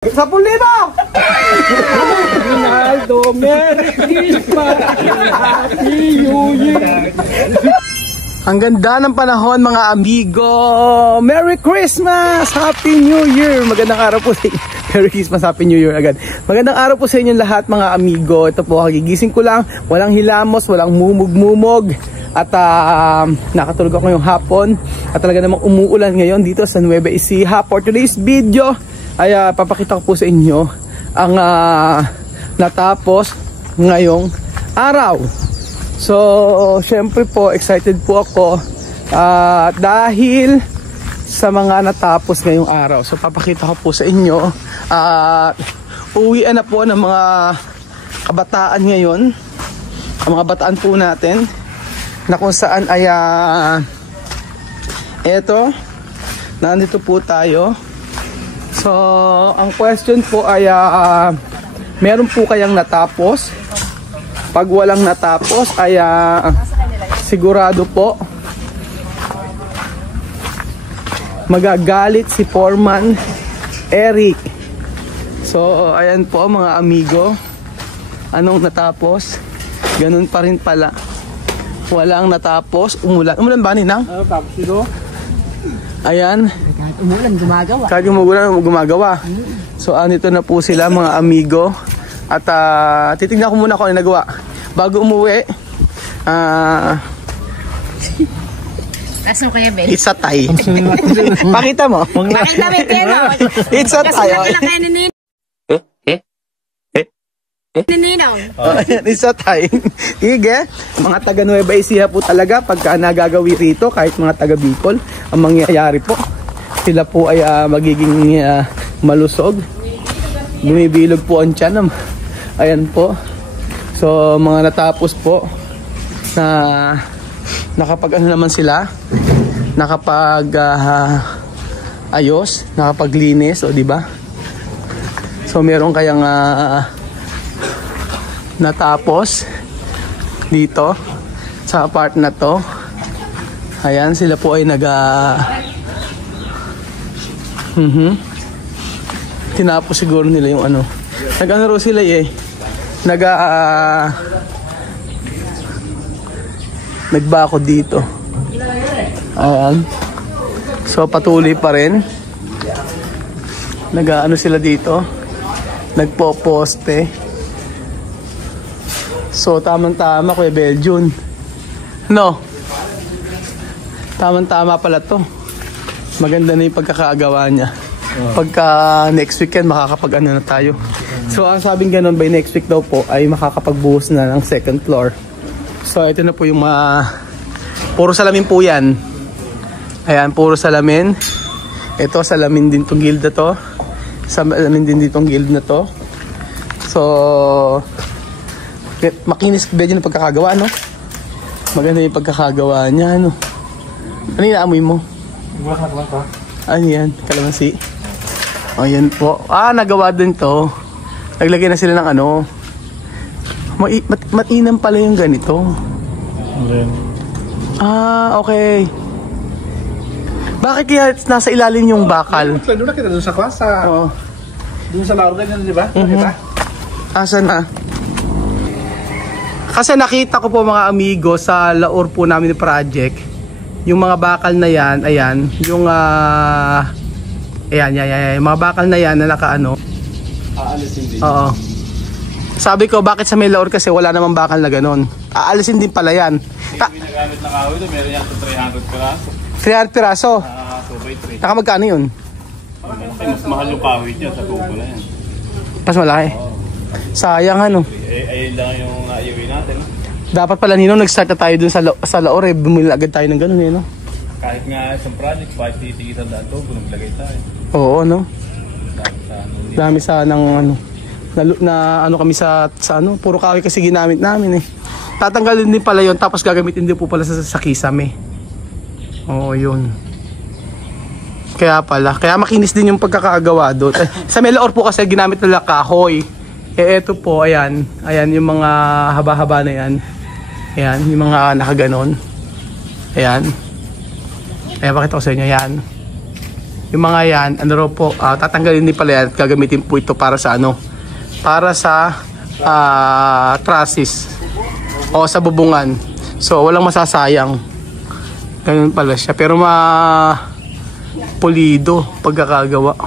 10,000! Ronaldo, Merry Christmas! Happy New Year! Ang ganda ng panahon mga amigo! Merry Christmas! Happy New Year! Magandang araw po sa inyo. Merry Christmas, Happy New Year agad. Magandang araw po sa inyo lahat mga amigo. Ito po, kagigising ko lang. Walang hilamos, walang mumug-mumog. At nakatulog ako ngayong hapon. At talaga namang umuulan ngayon dito sa Nueva Ecija. For today's video ay papakita ko po sa inyo ang natapos ngayong araw. So syempre po excited po ako dahil sa mga natapos ngayong araw. So papakita ko po sa inyo uwian na po ng mga kabataan ngayon, ang mga bataan po natin na kung saan ay eto, nandito po tayo. So, ang question po ay meron po kayang natapos? Pag walang natapos ay sigurado po magagalit si Foreman Eric. So, ayan po mga amigo. Anong natapos? Ganun pa rin pala. Walang natapos. Umulan. Umulan ba ninang? Tapos ito. Ayan. Kahit umulan, gumagawa. Kahit umulan, gumagawa. So, andito na po sila mga amigo. At titignan ko muna kung ano nagawa. Bago umuwi, Asan kaya, Ben? it's a tie. Pakita mo. Pakita mo, pero. It's a tie. Kasi na kaya ni Ninong. It's a tie. Ige, mga taga Nueva Ecija po talaga pagka nagagawi rito, kahit mga taga Bicol, ang mangyayari po, sila po ay magiging malusog. Bumibilog po ang tiyan. Ayan po. So mga natapos po na nakapag ano naman sila, nakapag ayos, nakapaglinis, o di ba? So meron kayang natapos dito sa part na to. Ayan, sila po ay tinapos siguro nila yung ano. Nag-ano ro sila nagbako dito. Ayan. So patuloy pa rin. Nag-ano sila dito. Nagpo-poste. So tamang-tama Kuya Beljun. No. Tamang-tama pala to. Maganda na yung pagkakaagawa niya. Pagka next weekend makakapag-ano na tayo. So ang sabing ganun, by next week daw po ay makakapagbuhos na ng second floor. So ito na po yung puro salamin po yan. Ayan, puro salamin. Ito salamin din tong guild na to. Salamin din ditong guild na to. So makinis bedyo ng pagkakagawa, no? Maganda yung pagkakagawa niya, no? Ano yung naamoy mo? Ano yan? Kalamansi? O yan po. Nagawa din to. Naglagay na sila ng ano. Matinam pala yung ganito. Okay. Bakit kaya nasa ilalim yung bakal? Doon na kita doon sa kwasa. Oo. Doon sa laro ganyan, di ba? Asan na? Kasi nakita ko po mga amigo sa laor po namin ng project, yung mga bakal na yan, ayan, yung ayan, yung mga bakal na yan na nakaano. Aalisin din. Oo. Sabi ko bakit sa may laor kasi wala namang bakal na ganon. Aalisin din pala yan. Yung ginagamit na kahoy doon, meron yan 300 piraso. 300 piraso. 2x3. Nakamagkano yun? Mas mahal yung kahoy niya sa tubo na yan. Pas malaki. Sayang ano. Ayun lang yung naiuwi natin. Dapat pala Nino nag-start na tayo dun sa laor bumili agad tayo ng ganun no? Kahit nga isang project, kahit titigitan na ito, naglagay tayo. Oo no. Dami sa ng ano. Na ano kami sa ano, puro kahoy kasi ginamit namin Tatanggalin din pala yon tapos gagamitin din po pala sa kisame. Oo yun. Kaya makinis din yung pagkakagawa doon. Sa Melaor po kasi ginamit nila kahoy. Eto po, ayan yung mga haba-haba na yan. Ayan, yung mga nakaganon. Ayan. Ayan, pakita ko sa inyo, yan. Yung mga yan, ano raw po, tatanggalin din pala yan at gagamitin po ito para sa ano? Para sa trusses o sa bubungan. So walang masasayang. Ganun pala siya. Pero pulido pagkakagawa.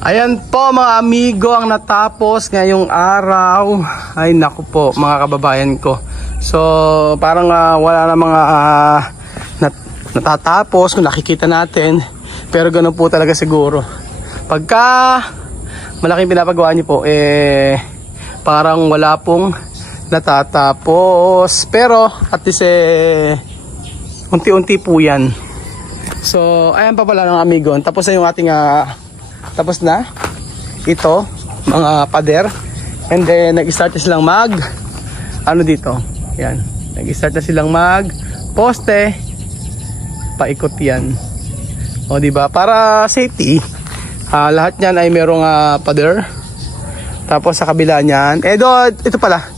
Ayan po mga amigo ang natapos ngayong araw. Ay naku po mga kababayan ko. So parang wala na mga natatapos kung nakikita natin. Pero ganun po talaga siguro. Pagka malaking pinapagawa niyo po, parang wala pong natatapos. Pero at least unti-unti po yan. So ayan pa pala ng amigo. Tapos na yung ating tapos na ito mga pader. And then nag-start na silang dito. Yan. Nag-start na silang poste. Paikot yan. O diba? Para safety. Lahat niyan ay merong pader. Tapos sa kabila niyan, ito pala.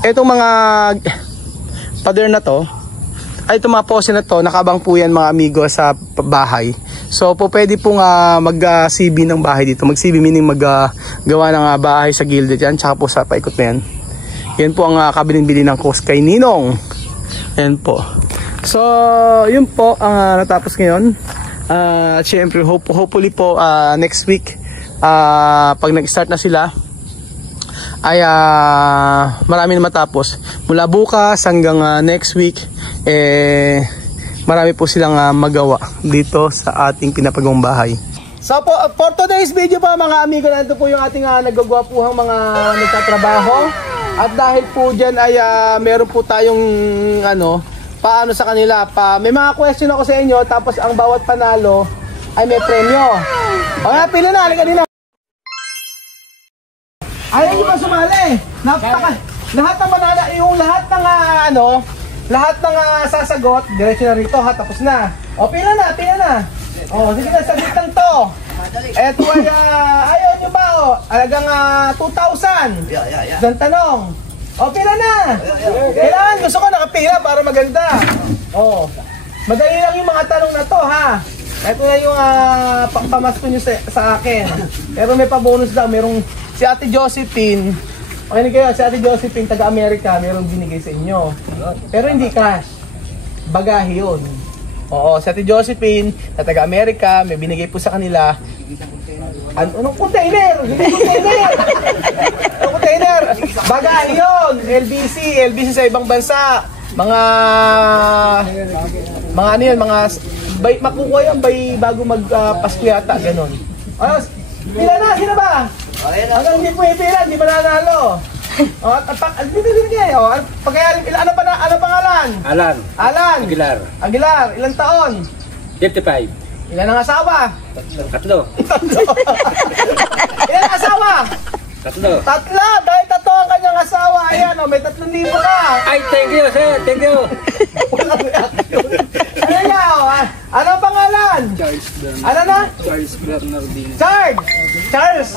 Itong mga pader na to, ay itong mga poste na to, nakabang po yan mga amigo sa bahay. So po pwede pong mag-CB ng bahay dito. Mag-CB meaning gawa ng bahay sa gilid yan. Tsaka po sa paikot na yan. Yan po ang kabilin-bili ng cost kay Ninong. Yan po. So yun po ang natapos ngayon. At syempre hopefully po next week pag nag-start na sila ay marami na matapos. Mula bukas hanggang next week marami po silang magawa dito sa ating pinapagawang bahay. So po, for today's video po mga amigo, nandito po yung ating nagagwapuhang mga nagtatrabaho. At dahil po dyan ay meron po tayong paano sa kanila. May mga question ako sa inyo, tapos ang bawat panalo ay may premyo. O nga, pili na, halika din na. Ayaw nyo ba sumali? Lahat ng panalo, yung lahat ng lahat ng sasagot, diretso na rito ha, tapos na. O, pila na. O, sige na, sagutan to. Eto ay, ayaw nyo ba o? Alagang 2,000. Isang tanong. O, pila na. Kailangan, gusto ko nakapila para maganda. O, madali lang yung mga tanong na to ha. Eto na yung pamasko nyo sa akin. Pero may pa-bonus daw, merong si Ate Josephine. Okay na kayo, si Ate Josephine, taga-Amerika, merong binigay sa inyo. Pero hindi cash. Bagahe yun. Oo, si Ate Josephine, na taga-Amerika, may binigay po sa kanila. Anong container? Hindi container! Anong container? Bagahe yun! LBC sa ibang bansa. Mga makukuha yan bago mag-Pasko yata, gano'n. Pila na, sino ba? Hanggang hindi po ipila, hindi ba nanalo? Ano pangalan? Alan. Aguilar, ilang taon? 55. Ilan ang asawa? 3. Ilan ang asawa? 3. Dahil 3 ang kanyang asawa. Ayan may 3,000 ka. Ay, thank you, sir. Thank you. Ano niya? Ano ang pangalan? Ano na? Charles Bernardino. Charles.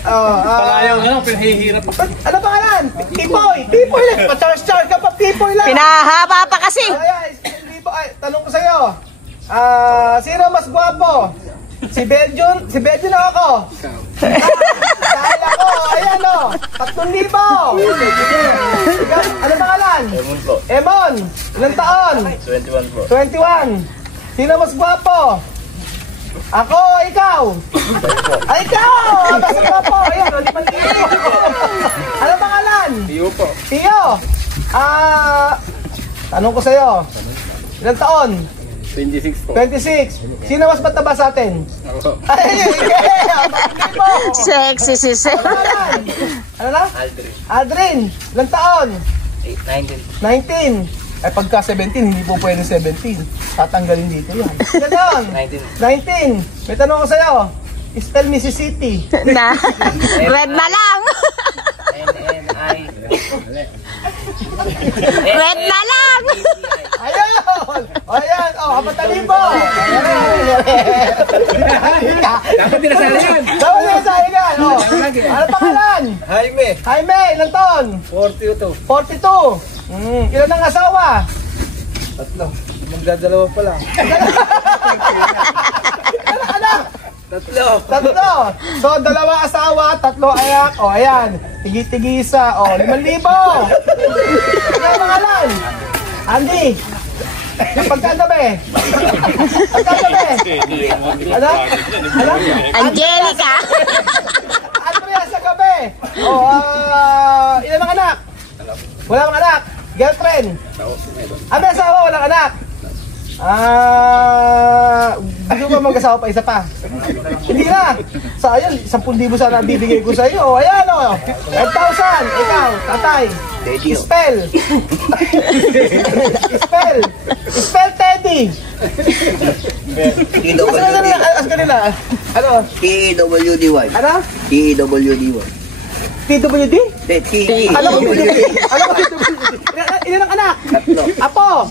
Palayaw na lang, pinahihirap. Ano pangalan? Tipoy lang. Charles ka pa, Tipoy lang. Pinahaba pa kasi. Tanong ko sa'yo. Sino mas gwapo? Si Belgian o ako? Dahil ako, ayan o. 3,000. Ano pangalan? Emon po. Emon. Ilang taon? 21 po. 21. Sino mas gwapo? Ako o ikaw? Ay, ikaw! Mas gwapo. Ayan, ano pangalan? Tio po. Tio. Tanong ko sa'yo. Ilang taon? 26 po. 26. Sino mas mataba sa atin? Ako. Ay, Sexy si Sir. ano na? Aldrin. Ilang taon? 19. 19. Ay pagka 17, hindi po pwede 17. Tatanggalin dito yan. Ilan taon? 19. May tanong ko sa'yo. Spell Mississippi. Na. Red na lang. NNI. Red na lang. Ayun! Ayan! Kapatalibo! Dapat pinasali yan. Dapat pinasali yan! Ano pangalan? Jaime! Ilang taon? 42. 42. Ilan ang asawa? 3. Magdadalawa pa lang. Tatlo. So, 2 asawa, 3 anak. O, ayan. Tigi-tigisa. O, 5,000. Ano ang pangalan? Andy. Pagkagabi. Ano? Angelica. Andrea sa gabi. O, ilan ang anak? Walang anak. Girlfriend. May asawa, walang anak. Gusto mo mag-asawa pa isa pa? Hindi na. Sayang, 10,000 sana bibigay ko sa iyo. O, ayan o. 5,000. Ikaw, tatay. Spell. Spell Teddy. As kanila. Ano? T-E-W-D-Y. Ano? T-E-W-D-Y. TWD? T-E. Alam ko TWD. Ilan ang anak? 3. Apo.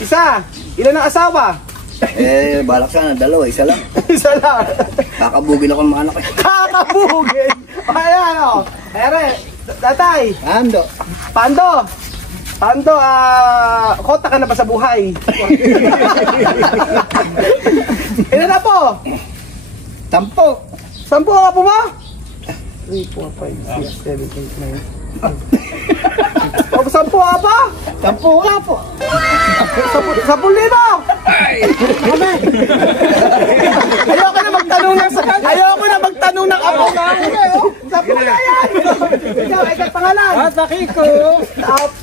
Isa. Ilan ang asawa? Balak sana, 2. Isa lang. Isa lang. Kakabugin ako ng mga anak. Kakabugin. Ayan o. Ere, tatay. Pando. Kota ka na ba sa buhay? Ilan na po? 10 ang apo mo? 3, 4, 5, 6, 7, 8, 9. O, 10 nga pa? 10 nga po. 10,000! Ayoko na magtanong ng apo. 10 na yan! Ikaw, ikat pangalan. Kiko.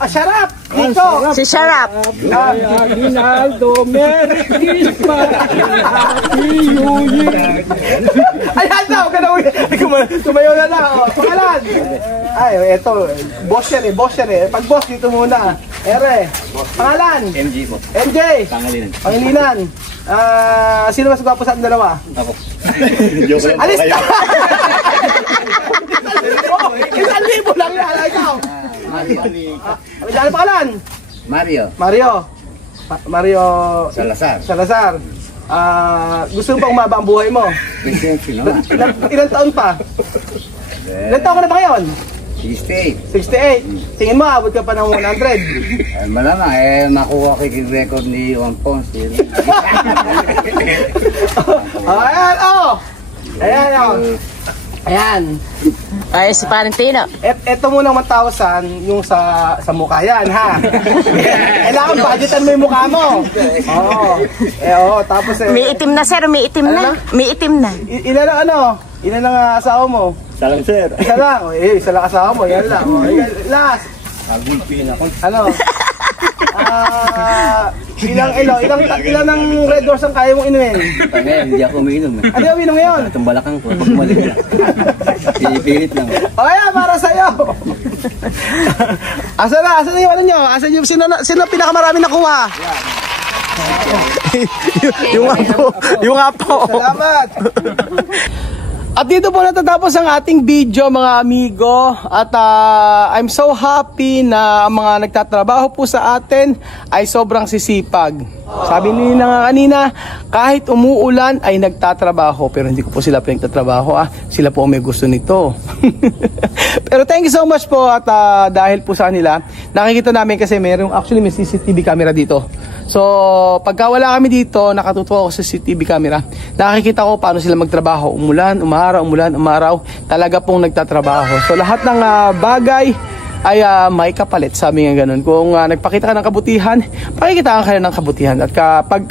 Sharap. Kiko. Si Sharap. Aguinaldo, Merry Christmas. Happy New Year. Ayan na, huwag ka na ulit. Tumayo na lang. Pangalan. Ay, eto. Boss yan eh. Pag boss, dito muna. Ere. Pangalan. MJ po. MJ. Pangilinan. Sino mas gwapo sa ating dalawa? Ako. Joke lang. Alis na! 1,000 lang yan. Ikaw. Ano pangalan? Mario Salazar. Gusto mo pa umaba ang buhay mo? Ilan taon pa? Ilan taon ka na ba ngayon? 68. Tingin mo, abot ka pa ng 100. Malamang, nakuha ko yung record ni Juan Ponce. Ayan. Ay, si Parentino. Ito muna 1,000 yung sa mukha yan, ha? Kailangan budgetan mo yung mukha mo. Tapos May itim na, sir. May itim na. Ilan lang asawa mo? Isa lang, sir. Isa lang. Isa lang asawa mo. Yan lang. Last. Agulpin ako. Ano? Ilang ng Red Doors ang kaya mong inumin? Hindi ako umiinom. Ano yung uminom ngayon? Itong balakang ko, pag mali na. Pinipilit lang. O yan, para sa'yo. Asan na yung ano nyo? Asan yung sino pinakamarami nakuha? Yung apo. Salamat. At dito po natatapos ang ating video mga amigo. At I'm so happy na ang mga nagtatrabaho po sa atin ay sobrang sisipag. Sabi nila nga kanina, kahit umuulan ay nagtatrabaho. Pero hindi ko po sila pinagtatrabaho. Sila po may gusto nito. Pero thank you so much po. At dahil po sa kanila, nakikita namin kasi may CCTV camera dito. So pagka wala kami dito, nakatutuwa ako sa CCTV camera. Nakikita ko paano sila magtrabaho. Umulan, umaraw. Talaga pong nagtatrabaho. So lahat ng bagay ay may kapalit, sabi nga ganun. Kung nagpakita ka ng kabutihan, pakikitaan ka ng kabutihan. At kapag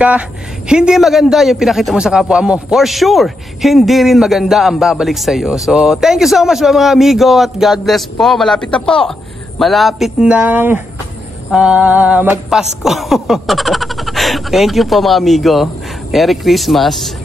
hindi maganda yung pinakita mo sa kapwa mo, for sure, hindi rin maganda ang babalik sa iyo. So thank you so much mga amigo at God bless po. Malapit na po. Malapit nang magpasko. Thank you po mga amigo. Merry Christmas.